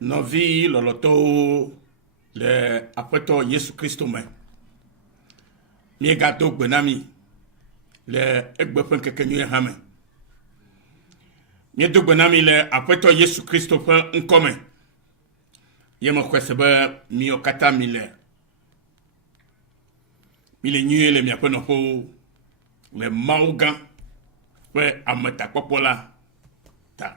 Novi loloto le apreto Yesu Kristo me. Mi gato gbenami le egbefen kekenyu hame. Mi do gbenami le apreto Yesu Kristo fen nkome. Yemo kwesebe mi okata mi le nyue le mi apeno ho le maugan fe ameta popola ta.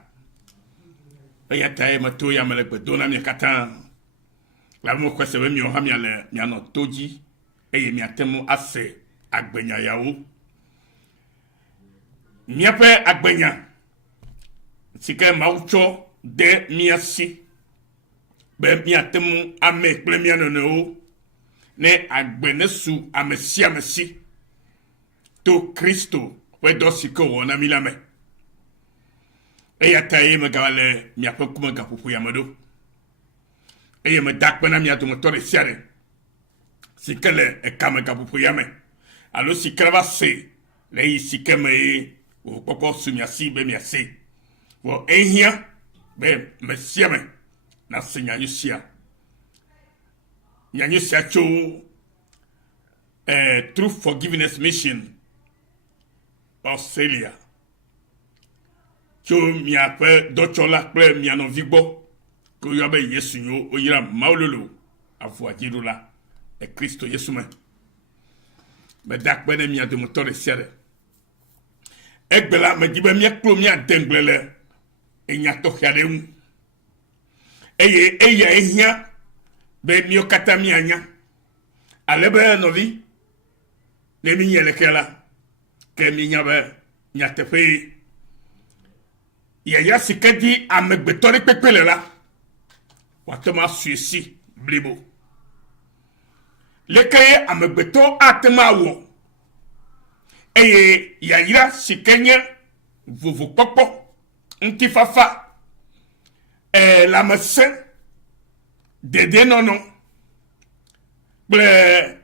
Eya tae mato ya mele gbedona mi kata la mo kwesebe mi oha mi ale mi ano toji eye mi atemu ase agbenya yawo mi ape agbenya sike maucho de mi asi be mi atemu ame ple mi anono ne agbenesu amesi to Kristo we dosiko wona mi lame eya tae me gale mi ape kuma gapupu yamado eye me dakpena mi atu motore siare sikele e kame gapupu yame alo sikrava se le sikeme o popo sumiasi be mi ase wo ehia be mesiame na senyanyusia nyanyusia cho True Forgiveness Mission Australia cho mi ape dochola ple mi ano vigbo ko yo be Yesu nyo oyira maulolo afu ajirula e Kristo Yesu me be dakbene mi adu motore siare egbela me dibe mi eklo mi adenglele enya to khiademu eye ehia be mi okata mi anya alebe novi le mi yelekela ke mi nyabe nyatefe ya sikedi amegbetori pepele la watoma suisi blibo lekaye amegbeto atema wo eye yayira sikenye vovo popo ntifafa la messe dede nono ble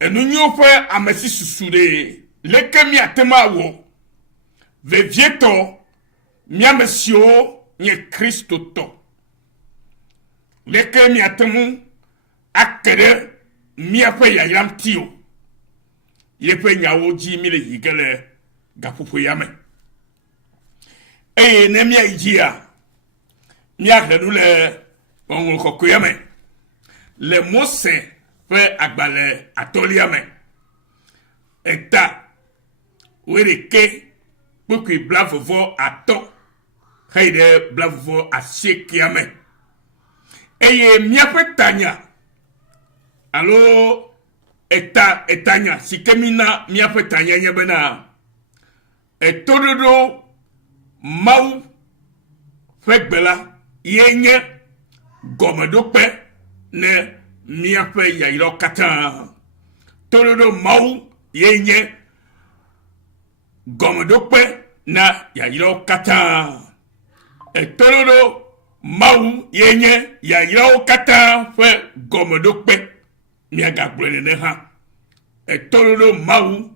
enunyo fe amesi susure lekemi atema wo vevieto miamesio nye Kristo to leke mi atemu akere mi ape ya yam tio yepe nyawo ji mi le yigele gapupu yame ne mi ajia mi akere le onwo kokko yame le mose fe agbale atolia me eta wereke pokui blavovo ato haide blavovo asiekiame eye miapetanya alo etanya sikemina miapetanya nyebena etododo mau fegbela yenye gomedope ne miape yairo kata tododo mau yenye gomedope na yairo kata etododo mau yenye yairo kata fe gomedope miaga blene ne ha etododo mau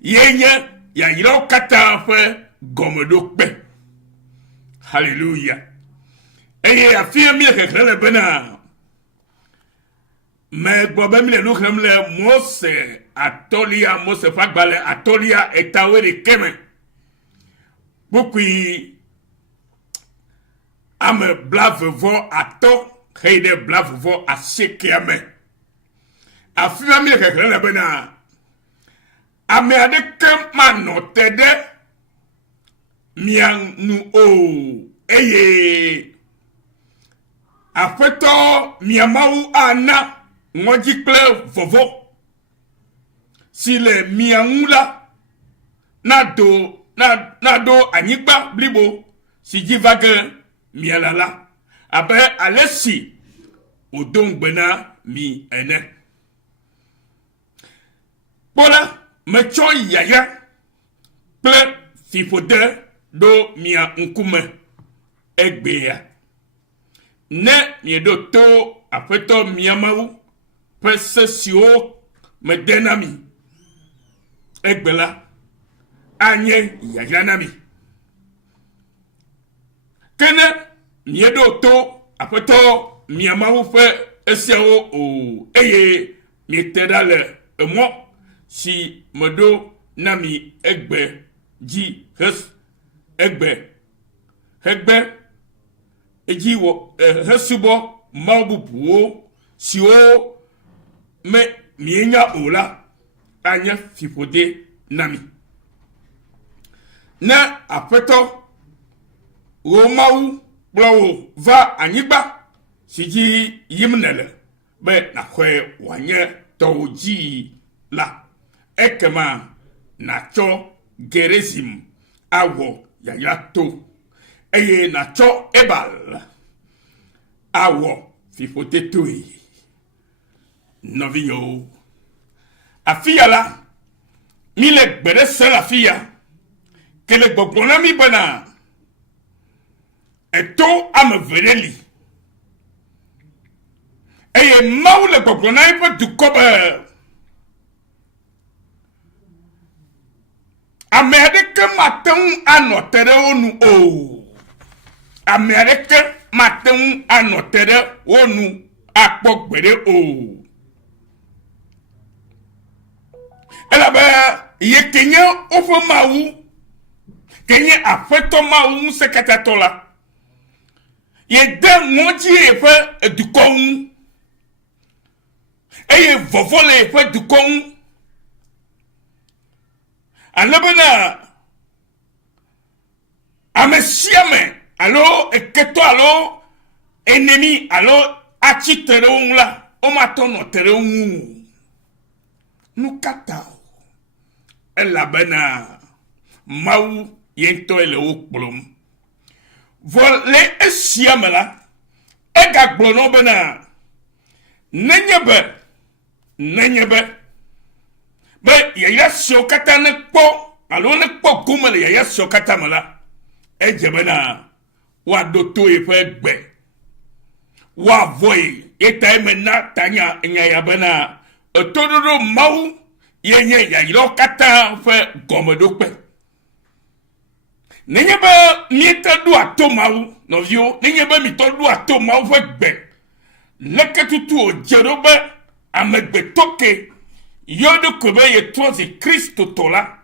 yenye yairo kata fe gomedope hallelujah eye afia mi kekrele bena me gbobe mi le no kremle mose atolia mose fagbale atolia etawere keme bukui ame blavvo ato heide blavvo asiekiame afia mi kekrele bena ame ade kemano tede mianu o eye afeto miamau ana ngojikle vovo sile miangula nado anyigba blibo si jivage mialala abe alesi odongbena mi ene bola mecho yaya ple fifode do mia nkume egbeya ne miedo to afeto miamau pesesio medenami egbela anye yayanami kene miedo to Apeto miamawu fe esiawo o eye mieteda le emo si medo nami egbe ji hes egbe hegbe eji wo hesubo mabubuo si o me mienya ola anya fipode nami na apeto romawu blowo va anyigba siji yimnele be na kwe wanye toji la ekema na cho gerezim awo yayato eye na cho ebal awo fifote toi noviyo afia la mile gbere se la fia kele gbogbona mi bana eto amavereli eye maule gbogbona ipo dukobe Amerike maten anotere onu o Amerike maten anotere onu akpogbere o elabe ye kenya ofo mawu kenya afeto mawu sekatatola ye de moji efe dukon eye vovole efe dukon alebena amesiame alo eketo alo ennemi alo achitere la o matono tere un nukata elabena mau yento ele okplom vole esiame la ega gblono bena nenyebe be yaya sokata ne kpo alo ne kpo gomele yaya sokata mala ejebena wa doto efe gbe wa voy eta emena tanya nyaya bena otododo mau yenye yayiro kata fe gomedope nenyebe miete du ato mau novio nenyebe mito du ato mau fe gbe leketutu o jerobe amegbe toke yodo kobe ye trozi Kristo tola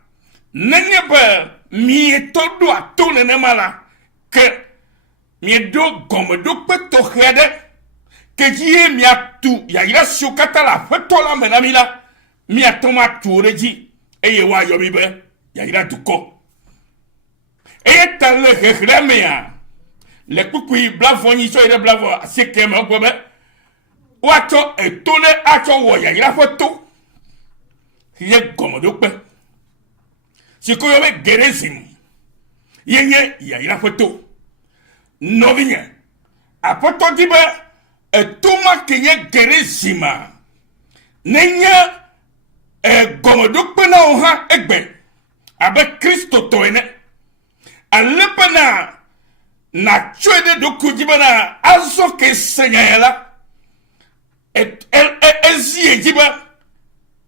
nenyebe mieto du ato nenemala ke miedo gomedope tohede ke jie miatu yayira sukata la fetola menamila miatoma tureji eye wa yomibe yayira duko eye tale hehremea le kukui blavo ni so ire blavo sekema gobe wato etole acho wo yayira foto ye gomodope sikoyobe gerezim yenye yayira foto novinya apoto dibe etuma kenye gerezima nenya gomodope na oha egbe abe Kristo toene alepena na chwede dokujibana azo ke senyela ezie jiba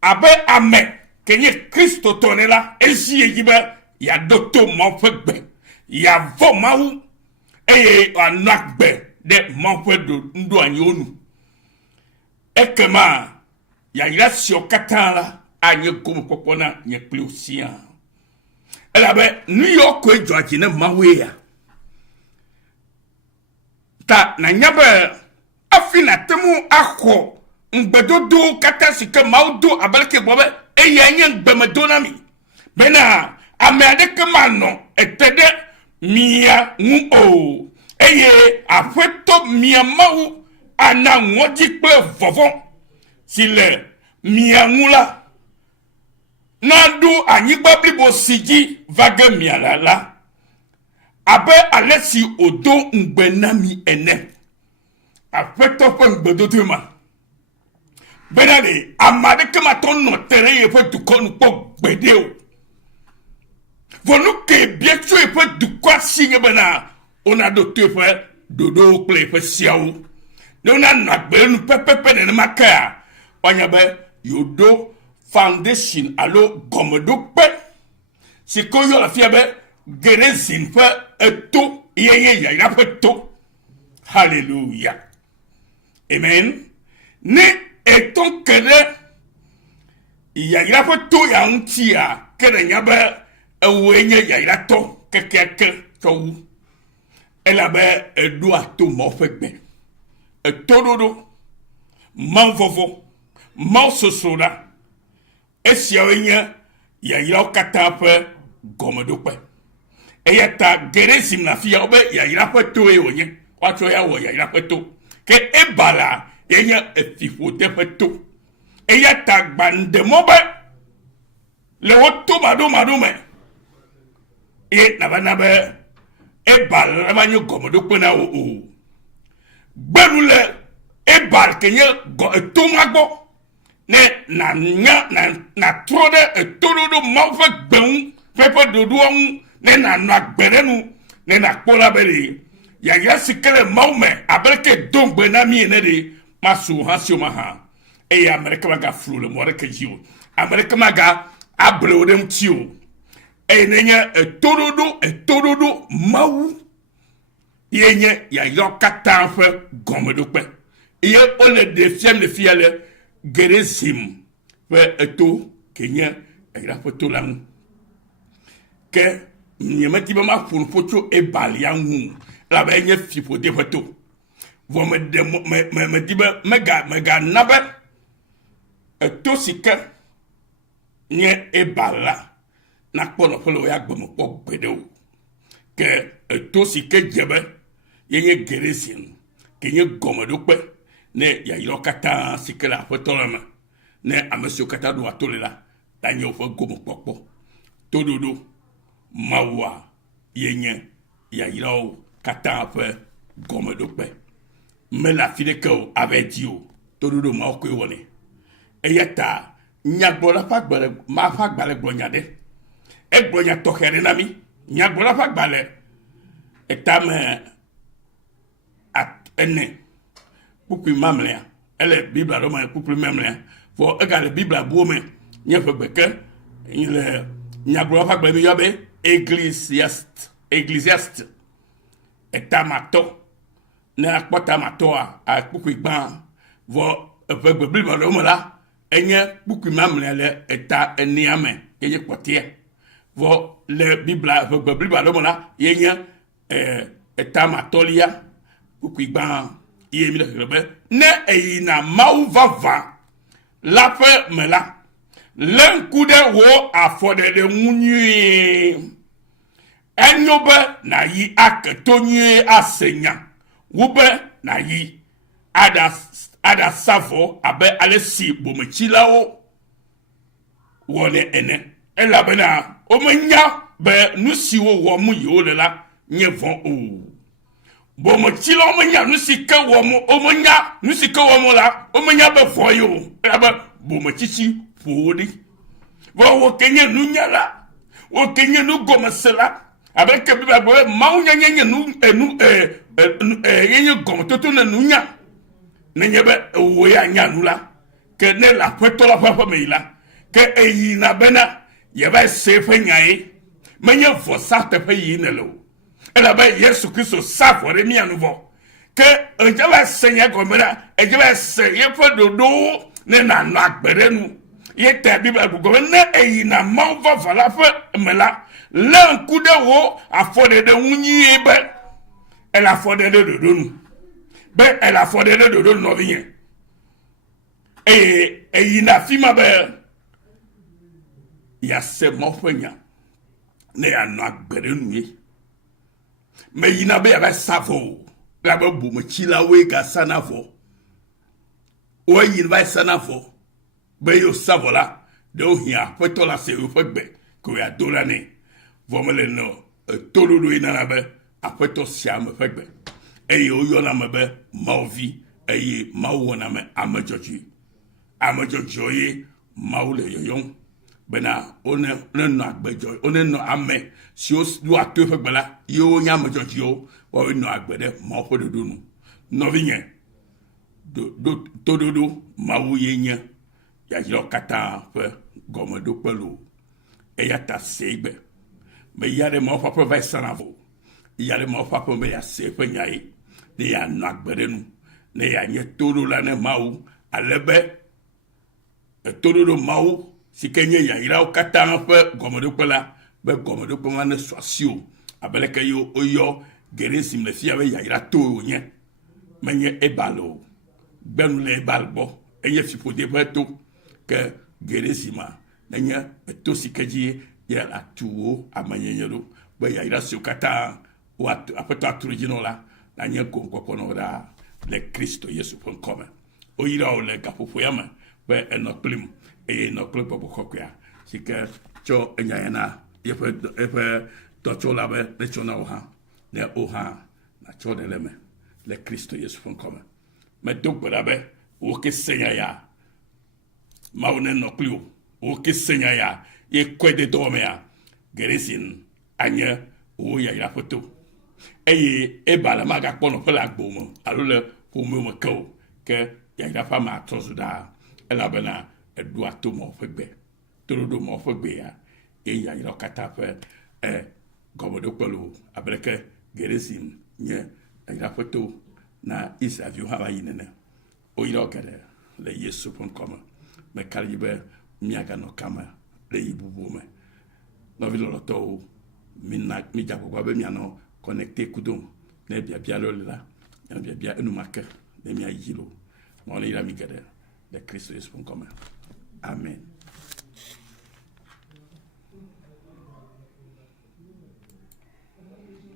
abe ame kenye Kristo tonela ezie jiba ya doto mofegbe ya vo mau anakbe de mofedo ndo anyonu ekema ya irasio katala anye komo popona nye pleusia elabe New York ko joaji na mawea ta na nyabe afina temu akọ ngbedodo kata sike maudo abalke bobe eyanye ngbemadonami bena amade kemano etede mia o eye afeto mia mau ana ngodi pe vovon sile mia ngula nadu anyigba blibo siji vage mia la abe alesi odo ngbenami ene afeto pe ngbedodo benade amade kema tono tere yefe dukonu po gbedeo vonu ke bietu yefe dukwa sinye bena ona do tefe dodo kle fe siawo ne ona nagbenu pepepe ne makaya onyabe yodo foundation alo gomedo pe sikoyo la fiabe gerezin fe eto yeye ya ira fe to Hallelujah. Amen. Ne eton kede yayira to ya nti a kede nya ba ewenye yayira to kekeke to ela be edu ato mo fegbe etododo manvovo mo sosoda esia wenye yayira kata pe gomedope eyata geresim na fia obe yayira to e onye wacho ya wo yayira to ke ebala yenya efifo de to eyata gbande mobe le woto madume e nabanabe ebal amanyo gomedope na o gbenule ebal kenye tomagbo ne na nya na trode etododo maufe gbeu pepe dodo ne na agberenu ne na kpola bele ya yasikele maume abereke dongbe na mi ne de masu hasio maha e amerika maga flule mo reke jiu amerika maga abre odem tio e nenya etododo mau yenye ya yokata fe gomedope ye ole de fiem le fiale geresim fe eto kenya era foto la ke nyemati ba ma fun foto e baliangu la ba nye fipo de foto vo me de me diba mega nabe eto sika nye e bala na kpono polo ya gbomo po gbedo ke eto sika jebe yenye geresim kenye gomedope ne ya yokata sikela fotolama ne amesio kata do atolela danyo fo gomo popo tododo mawa yenye ya yiro kata fe gomedope me la fide ko avec Dieu tododo ma ko woni eyata nyagbola fagbale ma fagbale gbonyade e gbonya tokere nami nyagbola fagbale etame at ene Pourquoi mamlea elle est bible à l'homme pour mamlea faut égaler bible à boome nya fe gbeke il nya gro fa gbe yobe ecclésiaste etamato na akpota matoa a pourquoi gban vo fe gbe bible à l'homme là enye pourquoi mamlea le eta eniame yenye potie vo le bible fe gbe bible à l'homme là yenye etamatolia pourquoi gban yemi le ne eyina mauvava la pe mela lenkude wo afode de munyi enyobe na yi aketonyi asenya wube na yi ada savo abe alesi bomechilao wole ene elabena omenya be nusiwo wo mu yolela nyevon o bomo chilo omenya nusike womo omenya nusike womo la omenya be foyo aba bomo chichi fodi wo kenye nunyala wo kenye nu gomesela abe ke biba bo maunya nyenye nu yenye gomototo na nunya nenyebe wo ya nyanula ke ne la petola papa meila ke eyina bena yeba sefe nyai menye vosa te pe yinelo ela ba Yesu Kristo safore mi anuvo ke ejaba senya gomera ejaba senya fododo ne na no agberenu ye te bible go ne eyina manva vala fe mela lan kude wo afode de wunyi be ela afode de dodonu be ela afode de dodonu no bien eyina fima be ya se mofanya ne ya no agberenu ye me yina be ya savo la be bu mo chila we ga sanavo o yin ba sanavo be yo savola de o hia peto la se o fegbe ko ya dola ne vomele no tolulu ina na be apeto siam fegbe e yo yo na me be maovi e mawo na me amajoji ye maule yo yon bena one no agbejo one no ame si o do atu fegbala yo nya amajoji yo o no agbede ma fododo nu no vinye do tododo mawo yenya ya jiro kata fe gomedo pelu e ya ta segbe me yare ma papa vai sanavo yare ma papa me ya se fe nyai ne yɛanɔ agberenu ne yɛanyɛ toɖola ne Mawu ale be etoɖoɖo Mawu si ke nye yayrawo katã ƒe gɔmeɖokpe la be gɔmeɖokpe ma ne sɔ asi o abe leke woyɔ Gerizim le fia be yayra to wònye menye Ebal o gbenu le Ebal gbɔ enye fiƒode ƒe to ke Gerizima nenye eto si ke dzi yele atu wo amenyenye ɖo be yayra siwo katã aƒetɔ atu ɖe dzi nɔ la nanye gomkpɔkpɔ nɔ ɖa le Kristo Yesu ƒe ŋkɔme. Woyra wo le gaƒoƒoya me be enɔ kplim eye enɔ kple gbɔgbɔ kɔkɔea si ke tsɔ enyanya na eƒe dɔtsɔla be ne tsɔ na wo hã ne wo hã natsɔ ɖe le me le Kristo Yesu ƒe ŋkɔme. Medo gbe ɖa be wo ke senya ya Mawu ne nɔ kpli wo ke senya ya ye kɔe de dɔwɔmea Gerizim anye wo yayra ƒe to eye Ebal magakpɔ nɔƒe le agbo me alo le ƒome me ke o ke yayra ƒe ame atrɔ zu ɖaa elabena eɖoa to Mawu ƒe gbe toɖoɖo Mawu ƒe gbea ye yayrawo katã ƒe gɔmeɖokpe lo abe leke Gerizim nye yayra ƒe to na Israelviwo hã va yi nene. Woyra wo geɖe le Yesu ƒe ŋkɔme meka ɖi be miaganɔ kame le yi bubu me. Nɔvi lɔlɔtɔwo midze agbagba be mianɔ connecté kudom ne biabia ɖewo le la mianɔ biabia enumake ne miayi lo Mawu ne yra mi geɖe le Kristo Yesu ƒe ŋkɔme. Amen.